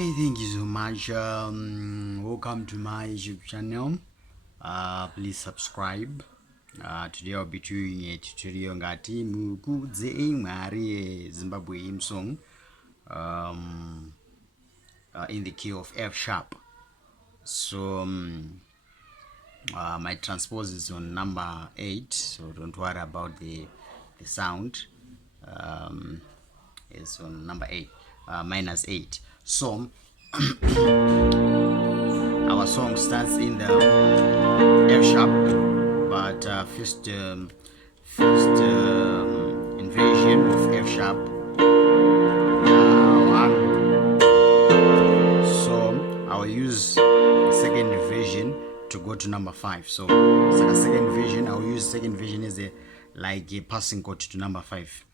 Okay, thank you so much. Welcome to my YouTube channel. Please subscribe. Today I'll be doing a tutorial Ngatimukudzei Mwari Zimbabwe hymn song in the key of F sharp. So my transpose is on number 8, so don't worry about the sound. It's on number 8, minus 8. So our song starts in the F sharp, but first inversion of F sharp. So I will use the second inversion to go to number 5. So the second inversion, I will use second inversion as a passing chord to number 5.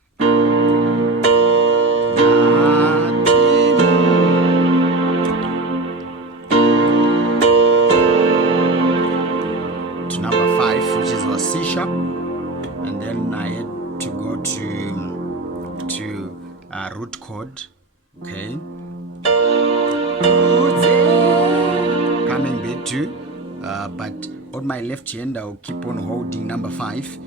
To number 5, which is our C sharp, and then I had to go to root chord. Okay, coming back to but on my left hand I'll keep on holding number 5.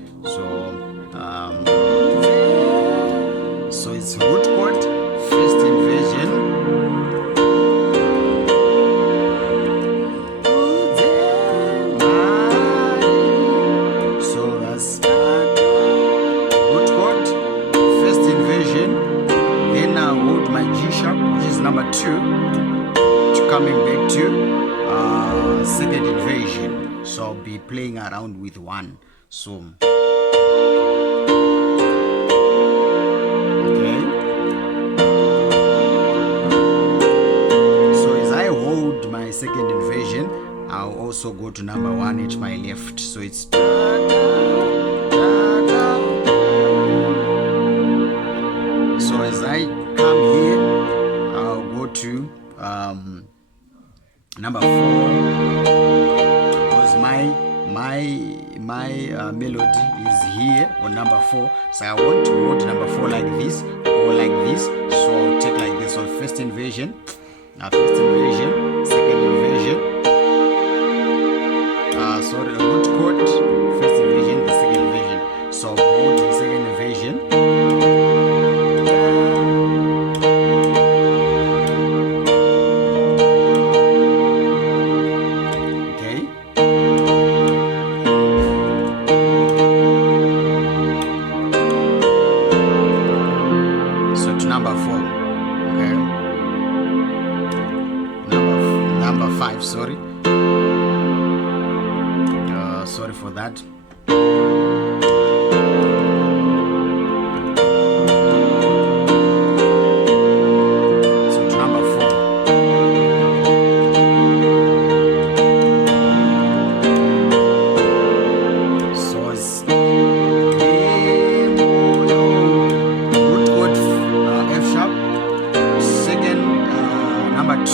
So it's root chord, first inversion, so that's root chord, first inversion, then I hold my G sharp, which is number 2, to coming back to second inversion. So I'll be playing around with 1. So second inversion, I'll also go to number 1 at my left. So it's da, da, da, da. So as I come here, I'll go to number 4, because my melody is here on number 4. So I want to hold number 4 like this or like this. So I'll take like this. So first inversion, second inversion, root chord, first inversion, the second inversion. So hold the second inversion, okay, so to number 4, okay, number 5, sorry for that. So to number 4. So it's root chord, F sharp, second, number 2,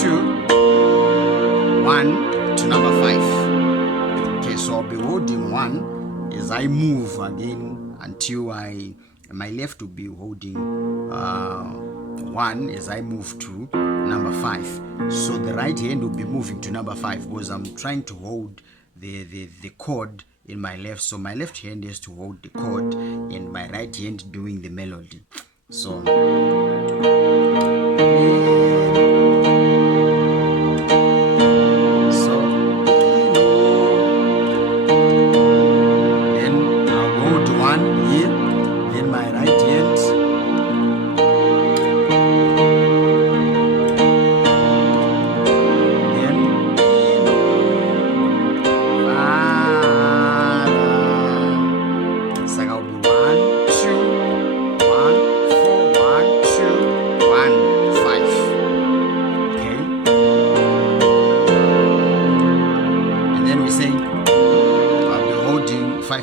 1 to number 5. So I'll be holding 1 as I move again until my left will be holding 1 as I move to number 5. So the right hand will be moving to number 5 because I'm trying to hold the chord in my left. So my left hand has to hold the chord and my right hand doing the melody. So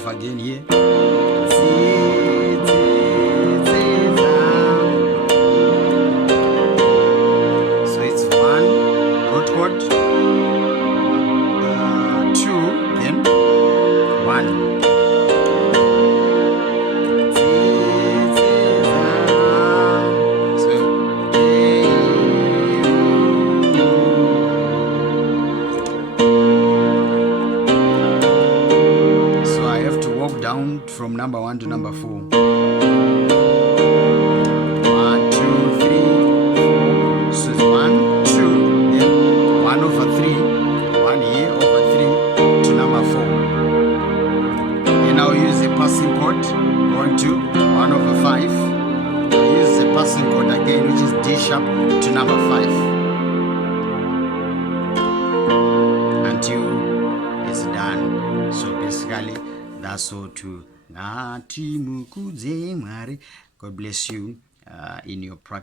again here. So it's 1 root chord, 2, then 1. So number 1 to number 4. 1, 2, 3, 4. So it's 1, 2, then 1 over 3, 1 here over 3 to number 4. And now use the passing chord, going to 1 over 5. Use the passing chord again, which is D sharp to number 5, until it's done. So basically, that's all to Ngatimukudzei Mwari. God bless you in your practice.